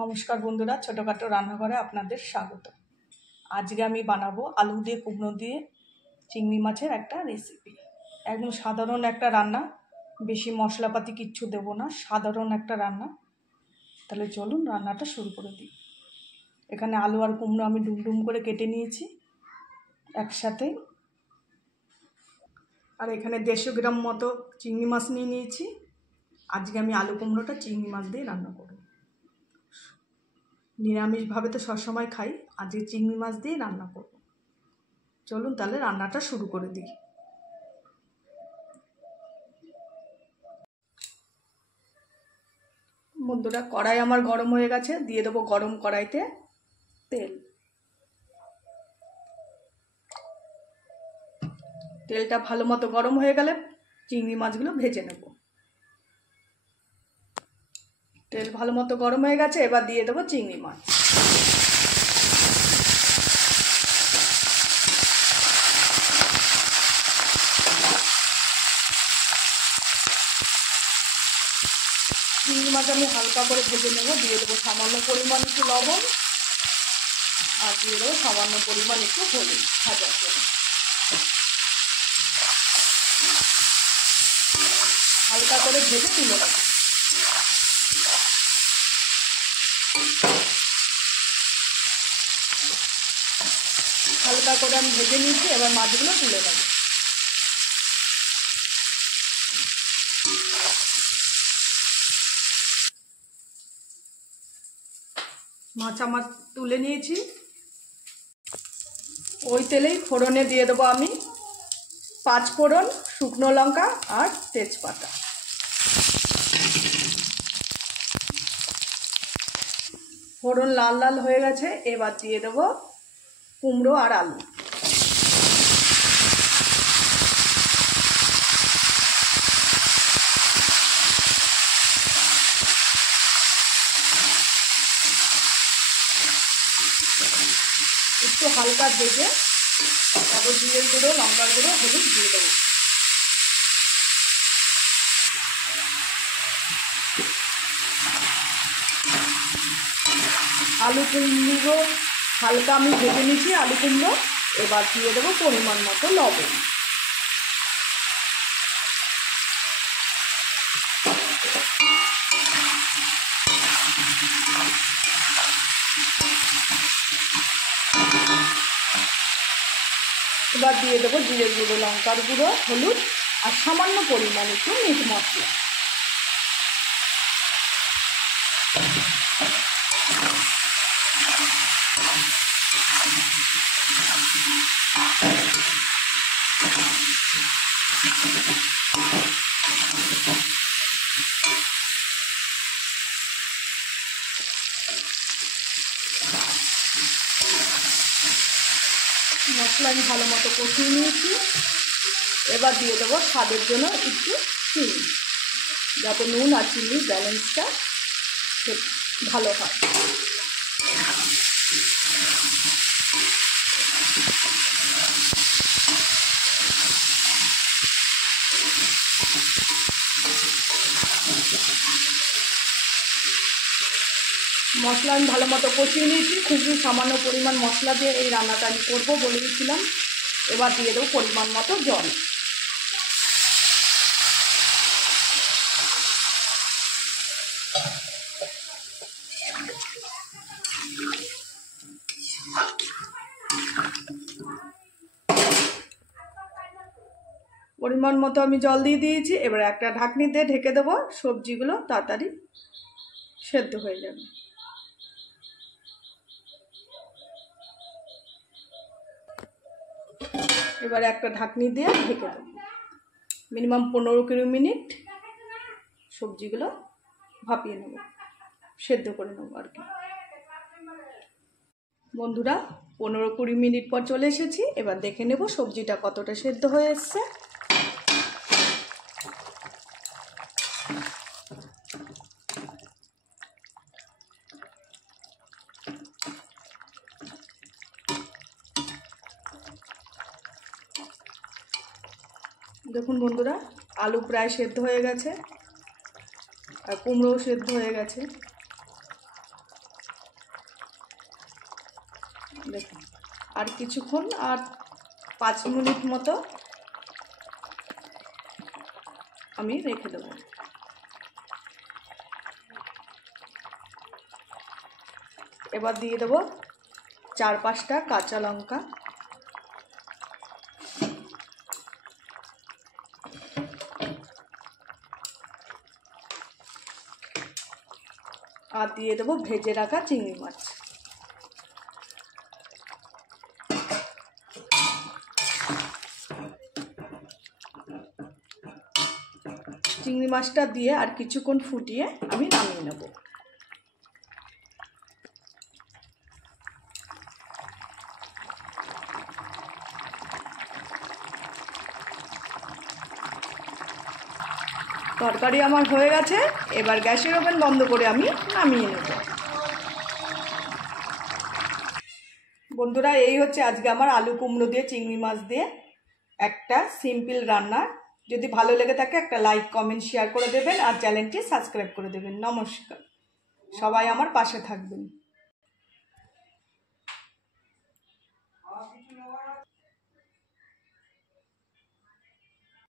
নমস্কার বন্ধুরা, ছোটোখাটো রান্নাঘরে আপনাদের স্বাগত। আজকে আমি বানাবো আলু দিয়ে কুমড়ো দিয়ে চিংড়ি মাছের একটা রেসিপি। একদম সাধারণ একটা রান্না, বেশি মশলাপাতি কিচ্ছু দেবো না, সাধারণ একটা রান্না। তাহলে চলুন রান্নাটা শুরু করে দিই। এখানে আলু আর কুমড়ো আমি ডুম করে কেটে নিয়েছি একসাথে। আর এখানে 150 গ্রাম মতো চিংড়ি মাছ নিয়ে নিয়েছি। আজকে আমি আলু কুমড়োটা চিংড়ি মাছ দিয়ে রান্না করব। নিরামিষভাবে তো সবসময় খাই, আজকে চিংড়ি মাছ দিয়ে রান্না করব। চলুন তাহলে রান্নাটা শুরু করে দিই। বন্ধুরা, কড়াই আমার গরম হয়ে গেছে, দিয়ে দেবো গরম কড়াইতে তেল। তেলটা ভালো মতো গরম হয়ে গেলে চিংড়ি মাছগুলো ভেজে নেব। তেল ভালো মতো গরম হয়ে গেছে, এবার দিয়ে দেবো চিংড়ি মাছ। চিংড়ি মাছ আমি হালকা করে ভেজে নেব। দিয়ে দেবো সামান্য পরিমাণ একটু লবণ, আর দিয়ে দেবো সামান্য পরিমাণ একটু হলুদ ভাজার জন্য। হালকা করে ভেজে তুলে দেবো। হালকা করে আমি ভেজে নিয়েছি, এবার মাছগুলো তুলে দেবো। মাছ আমার তুলে নিয়েছি। ওই তেলেই ফোড়নে দিয়ে দেবো আমি 5 ফোড়ন, শুকনো লঙ্কা আর তেজপাতা। ফোড়ন লাল লাল হয়ে গেছে, এবার দিয়ে দেবো কুমড়ো আর আলু। একটু হালকা ভেজে তারপর জিরের গুঁড়ো, লঙ্কার গুঁড়ো, হলুদ দিয়ে দেবো। আলু কুমড়ো হালকা আমি ভেজে নিয়েছি আলু কুমড়ো। এবার দিয়ে দেবো পরিমাণ মতো লবণ। এবার দিয়ে দেবো জিরের গুঁড়ো, লঙ্কার গুঁড়ো, হলুদ আর সামান্য পরিমাণ একটু মিট মশলা। মশলা আমি ভালো মতো কষিয়ে নিয়েছি। এবার দিয়ে দেবো স্বাদের জন্য একটু চিনি, যাতে নুন আর চিনির ব্যালেন্সটা ভালো হয়। মশলা আমি ভালো মতো কষিয়ে নিয়েছি। খুবই সামান্য পরিমাণ মশলা দিয়ে এই রান্নাটা আমি করবো বলে দিয়েছিলাম। এবার দিয়ে দেবো পরিমাণ মতো জল। পরিমাণ মতো আমি জল দিয়ে দিয়েছি। এবার একটা ঢাকনি দিয়ে ঢেকে দেবো, সবজিগুলো তাড়াতাড়ি সেদ্ধ হয়ে যাবে। এবার একটা ঢাকনি দিয়ে ঢেকে দেবো। মিনিমাম 15-20 মিনিট সবজিগুলো ভাপিয়ে নেব, সেদ্ধ করে নেবো আর কি। বন্ধুরা, 15-20 মিনিট পর চলে এসেছি। এবার দেখে নেব সবজিটা কতটা সেদ্ধ হয়ে এসছে। দেখুন বন্ধুরা, আলু প্রায় সেদ্ধ হয়ে গেছে আর কুমড়োও সেদ্ধ হয়ে গেছে। দেখুন আর কিছুক্ষণ, আর 5 মিনিট মতো আমি রেখে দেবো। এবার দিয়ে দেবো 4-5টা কাঁচা লঙ্কা, আর দিয়ে দেবো ভেজে রাখা চিংড়ি মাছ। চিংড়ি মাছটা দিয়ে আর কিছুক্ষণ ফুটিয়ে আমি নামিয়ে নেব। তরকারি আমার হয়ে গেছে, এবার গ্যাসের ওভেন বন্ধ করে আমি নামিয়ে নেব। বন্ধুরা, এই হচ্ছে আজকে আমার আলু কুমড়ো দিয়ে চিংড়ি মাছ দিয়ে একটা সিম্পল রান্না। যদি ভালো লেগে থাকে একটা লাইক, কমেন্ট, শেয়ার করে দেবেন আর চ্যানেলটি সাবস্ক্রাইব করে দেবেন। নমস্কার, সবাই আমার পাশে থাকবেন।